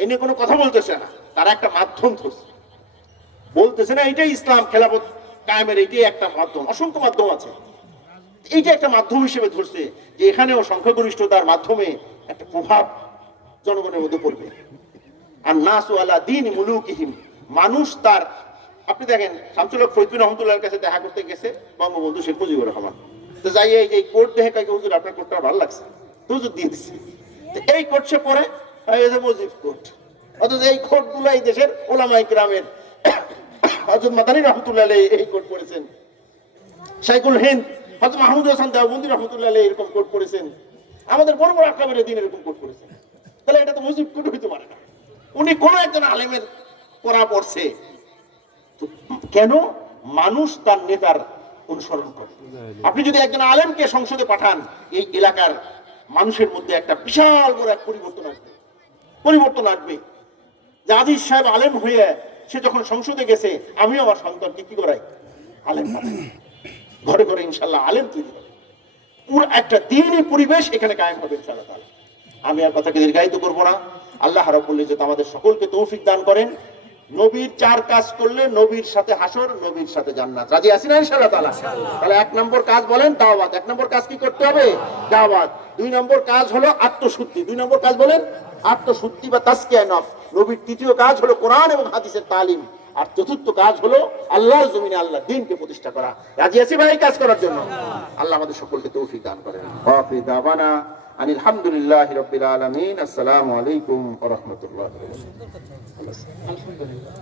এ নিয়ে কোনো কথা বলতেছে না, তারা একটা মাধ্যম ধরছে, বলতেছে না এটাই ইসলাম, খেলাফত কায়েমের এটাই একটা মাধ্যম, অসংখ্য মাধ্যম আছে, এইটা একটা মাধ্যম হিসেবে ধরছে যে এখানেও সংখ্যাগরিষ্ঠতার মাধ্যমে একটা প্রভাব জনগণের মধ্যে পড়বে। আর নাসু আলা দিন মুলুকিহিম, মানুষ তার, আপনি দেখেন শামসুল হক ফরিদপুর রহমতুল্লাহর কাছে দেখা করতে গেছে বঙ্গবন্ধু শেখ মুজিবুর রহমান, তো যাই এই কোট দেখে কাকে হুজুর আপনার কোটটা ভালো লাগছে, তো হুজুর দিয়ে দিচ্ছি, এই কোট সে পরে মুজিব কোট, অথচ এই কোট গুলো এই দেশের ওলামায়ে কেরামের হযরত মাদানী রহমতুল্লাহ এই কোট পড়েছেন, শাইখুল হিন্দ হযরত মাহমুদ হাসান দেওবন্দি রহমতুল্লাহ এরকম কোট পড়েছেন, আমাদের বড় বড় আকরামের দিন এরকম কোট পড়েছেন, তাহলে এটা তো মুজিব কোট হইতে পারে না, উনি কোন একজন আলেমের পড়া পড়ছে। কেন? মানুষ তার নেতার অনুসরণ করে। আপনি যদি একজন আলেমকে সংসদে পাঠান, এই এলাকার মানুষের মধ্যে একটা বিশাল বড় এক পরিবর্তন আসবে। যে আজিজ সাহেব আলেম হয়ে সে যখন সংসদে গেছে, আমিও আমার সন্তানকে কি করাই, আলেম বানাই, ঘরে ঘরে ইনশাল্লাহ আলেম তৈরি হবে, পুরো একটা দ্বীনি পরিবেশ এখানে কায়েম হবে ইনশাআল্লাহ তাআলা। আমি আর কথাকে দীর্ঘায়িত করবো না। আল্লাহ রাব্বুল ইজ্জত আমাদের সকলকে তৌফিক দান করেন। নবীর 4 কাজ করলে নবীর সাথে হাসর, নবীর সাথে জান্নাত। রাজি আছি না ইনশাআল্লাহ তাআলা? তাহলে 1 নম্বর কাজ বলেন দাওয়াত। 1 নম্বর কাজ কি করতে হবে? দাওয়াত। 2 নম্বর কাজ হলো আত্মশুদ্ধি। 2 নম্বর কাজ বলেন আত্মশুদ্ধি বা তাজকিয়া নফস। নবীর 3য় কাজ হলো কোরআন এবং হাদিসের তালিম। আর 4র্থ কাজ হলো আল্লাহর জমিনে আল্লাহর দ্বীনকে প্রতিষ্ঠা করা। রাজি আছি ভাই কাজ করার জন্য? আল্লাহ আমাদের সকলকে তৌফিক দান করেন। ওয়া দাওয়ানা আনিল হামদুলিল্লাহি রাব্বিল আলামিন। আসসালামু আলাইকুম ওয়া রাহমাতুল্লাহি ওয়া বারাকাতুহু। আলহামদুলিল্লাহ।